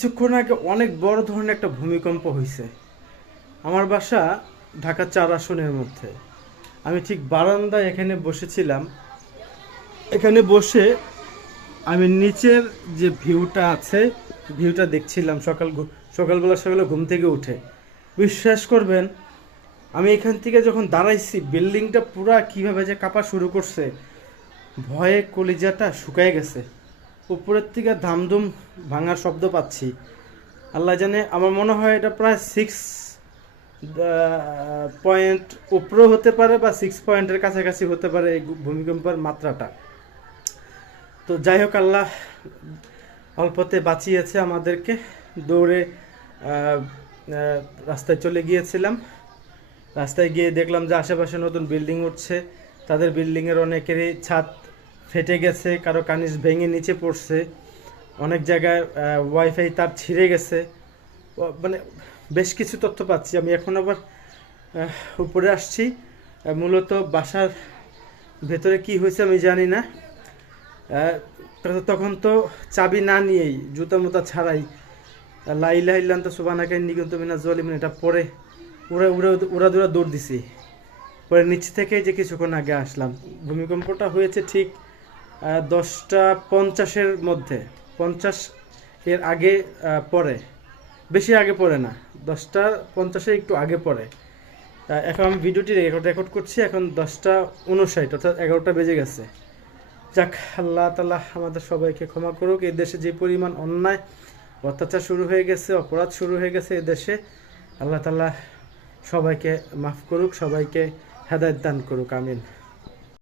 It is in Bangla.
কিছুক্ষণ আগে অনেক বড় ধরনের একটা ভূমিকম্প হয়েছে। আমার বাসা ঢাকা 4 আসনের মধ্যে। আমি ঠিক বারান্দায় এখানে বসেছিলাম। এখানে বসে আমি নিচের যে ভিউটা আছে, ভিউটা দেখছিলাম সকালবেলা ঘুম থেকে উঠে। বিশ্বাস করবেন, আমি এখান থেকে যখন দাঁড়াইছি, বিল্ডিংটা পুরা কিভাবে যে কাঁপা শুরু করছে, ভয়ে কলিজাটা শুকায় গেছে। উপরের থেকে ধামধুম ভাঙার শব্দ পাচ্ছি। আল্লাহ জানে, আমার মনে হয় এটা প্রায় 6 পয়েন্ট উপরেও হতে পারে বা 6 পয়েন্টের কাছাকাছি হতে পারে এই ভূমিকম্পের মাত্রাটা। তো যাই হোক, আল্লাহ অল্পতে বাঁচিয়েছে আমাদেরকে। দৌড়ে রাস্তায় চলে গিয়েছিলাম। রাস্তায় গিয়ে দেখলাম যে আশেপাশে নতুন বিল্ডিং উঠছে। তাদের বিল্ডিংয়ের অনেকেরই ছাদ ফেটে গেছে, কারো কানিস ভেঙে নিচে পড়ছে, অনেক জায়গায় ওয়াইফাই তার ছিঁড়ে গেছে। মানে বেশ কিছু তথ্য পাচ্ছি। আমি এখন আবার উপরে আসছি। মূলত বাসার ভেতরে কি হয়েছে আমি জানি না। তখন তো চাবি না নিয়েই, জুতা মুতা ছাড়াই, লা ইলাহা ইল্লা আনতা সুবহানাকা ইন্নী কুনতু মিনাজ জালিমিন এটা পরে উড়া দৌড় দিছি। পরে নিচ থেকে যে কিছুক্ষণ আগে আসলাম। ভূমিকম্পটা হয়েছে ঠিক 10টা 50-এর মধ্যে। 50 এর আগে পরে, বেশি আগে পড়ে না, 10টা 50-এ একটু আগে পড়ে। এখন আমি ভিডিওটি রেকর্ড করছি, এখন 10টা 59, অর্থাৎ 11টা বেজে গেছে। যাক, আল্লাহ তাআলা আমাদের সবাইকে ক্ষমা করুক। এই দেশে যে পরিমাণ অন্যায় অত্যাচার শুরু হয়ে গেছে, অপরাধ শুরু হয়ে গেছে এই দেশে, আল্লাহ তাআলা সবাইকে মাফ করুক, সবাইকে হেদায়েত দান করুক, আমিন।